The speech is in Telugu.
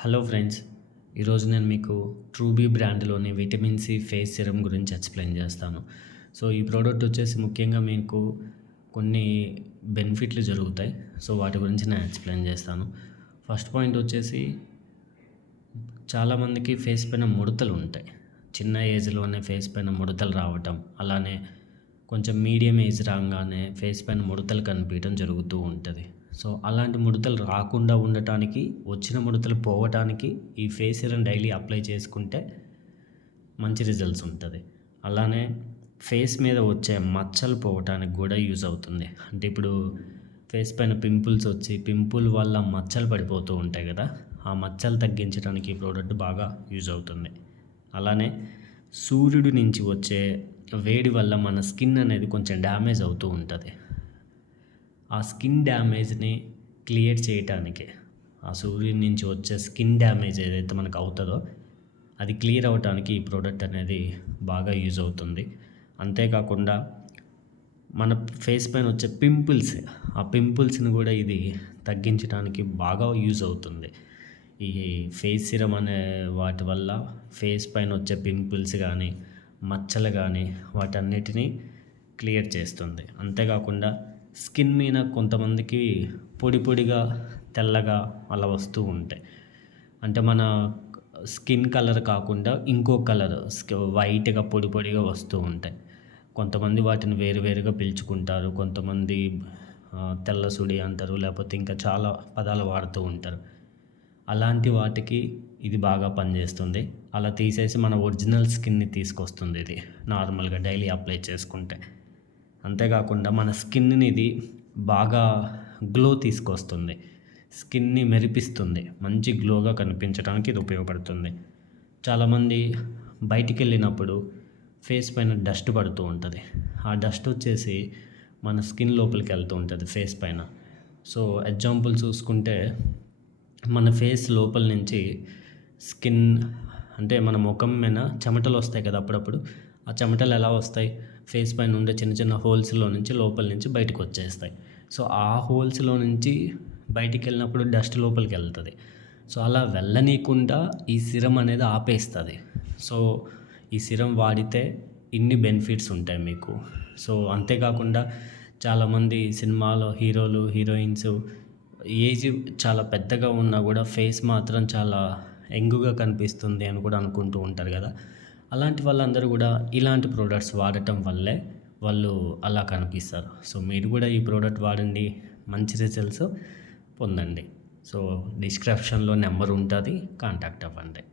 హలో ఫ్రెండ్స్ ఈరోజు నేను మీకు ట్రూబీ బ్రాండ్లోని విటమిన్ సి ఫేస్ సిరమ్ గురించి ఎక్స్ప్లెయిన్ చేస్తాను. సో ఈ ప్రోడక్ట్ వచ్చేసి ముఖ్యంగా మీకు కొన్ని బెనిఫిట్లు జరుగుతాయి. సో వాటి గురించి నేను ఎక్స్ప్లెయిన్ చేస్తాను. ఫస్ట్ పాయింట్ వచ్చేసి చాలామందికి ఫేస్ పైన ముడతలు ఉంటాయి. చిన్న ఏజ్లోనే ఫేస్ పైన ముడతలు రావటం అలానే కొంచెం మీడియం ఏజ్ రాగానే ఫేస్ పైన ముడతలు కనిపించడం జరుగుతూ ఉంటుంది. సో అలాంటి ముడతలు రాకుండా ఉండటానికి వచ్చిన ముడతలు పోవటానికి ఈ ఫేస్ సిరం డైలీ అప్లై చేసుకుంటే మంచి రిజల్ట్స్ ఉంటుంది. అలానే ఫేస్ మీద వచ్చే మచ్చలు పోవటానికి కూడా యూజ్ అవుతుంది. అంటే ఇప్పుడు ఫేస్ పైన పింపుల్స్ వచ్చి పింపుల్ వల్ల మచ్చలు పడిపోతూ ఉంటాయి కదా ఆ మచ్చలు తగ్గించడానికి ఈ ప్రోడక్ట్ బాగా యూజ్ అవుతుంది. అలానే సూర్యుడి నుంచి వచ్చే వేడి వల్ల మన స్కిన్ అనేది కొంచెం డ్యామేజ్ అవుతూ ఉంటుంది. ఆ స్కిన్ డ్యామేజ్ని క్లియర్ చేయటానికి. ఆ సూర్యుడి నుంచి వచ్చే స్కిన్ డ్యామేజ్ ఏదైతే మనకు అవుతుందో అది క్లియర్ అవ్వటానికి ఈ ప్రోడక్ట్ అనేది బాగా యూజ్ అవుతుంది. అంతేకాకుండా మన ఫేస్ పైన వచ్చే పింపుల్స్ ఆ పింపుల్స్ని కూడా ఇది తగ్గించడానికి బాగా యూజ్ అవుతుంది. ఈ ఫేస్ సిరం అనే వాటి వల్ల ఫేస్ పైన వచ్చే పింపుల్స్ కానీ మచ్చలు కానీ వాటన్నిటినీ క్లియర్ చేస్తుంది. అంతేకాకుండా స్కిన్ మీద కొంతమందికి పొడి పొడిగా తెల్లగా అలా వస్తూ ఉంటాయి. అంటే మన స్కిన్ కలర్ కాకుండా ఇంకో కలర్ వైట్గా పొడి పొడిగా వస్తూ ఉంటాయి. కొంతమంది వాటిని వేరు వేరుగా పిలుచుకుంటారు. కొంతమంది తెల్ల సుడి అంటారు. లేకపోతే ఇంకా చాలా పదాలు వాడుతూ ఉంటారు. అలాంటి వాటికి ఇది బాగా పనిచేస్తుంది. అలా తీసేసి మన ఒరిజినల్ స్కిన్ని తీసుకొస్తుంది ఇది. నార్మల్గా డైలీ అప్లై చేసుకుంటే. అంతేకాకుండా మన స్కిన్ని ఇది బాగా గ్లో తీసుకొస్తుంది. స్కిన్ని మెరిపిస్తుంది. మంచి గ్లోగా కనిపించడానికి ఇది ఉపయోగపడుతుంది. చాలామంది బయటికి వెళ్ళినప్పుడు ఫేస్ పైన డస్ట్ పడుతూ ఉంటుంది. ఆ డస్ట్ వచ్చేసి మన స్కిన్ లోపలికి వెళ్తూ ఉంటుంది ఫేస్ పైన. సో ఎగ్జాంపుల్ చూసుకుంటే మన ఫేస్ లోపల నుంచి స్కిన్ అంటే మన ముఖం మీద చెమటలు వస్తాయి కదా అప్పుడప్పుడు. ఆ చెమటలు ఎలా వస్తాయి? ఫేస్ పైన ఉండే చిన్న చిన్న హోల్స్లో నుంచి లోపల నుంచి బయటకు వచ్చేస్తాయి. సో ఆ హోల్స్లో నుంచి బయటికి వెళ్ళినప్పుడు డస్ట్ లోపలికి వెళ్తుంది. సో అలా వెళ్ళనీయకుండా ఈ సిరం అనేది ఆపేస్తుంది. సో ఈ సిరం వాడితే ఇన్ని బెనిఫిట్స్ ఉంటాయి మీకు. సో అంతేకాకుండా చాలామంది సినిమాలో హీరోలు హీరోయిన్స్ ఏజ్ చాలా పెద్దగా ఉన్నా కూడా ఫేస్ మాత్రం చాలా ఎంగుగా కనిపిస్తుంది అని కూడా అనుకుంటూ ఉంటారు కదా. అలాంటి వాళ్ళందరూ కూడా ఇలాంటి ప్రోడక్ట్స్ వాడటం వల్లే వాళ్ళు అలా కనిపిస్తారు. సో మీరు కూడా ఈ ప్రోడక్ట్ వాడండి మంచి రిజల్ట్స్ పొందండి. సో డిస్క్రిప్షన్లో నెంబర్ ఉంటుంది కాంటాక్ట్ అవ్వండి.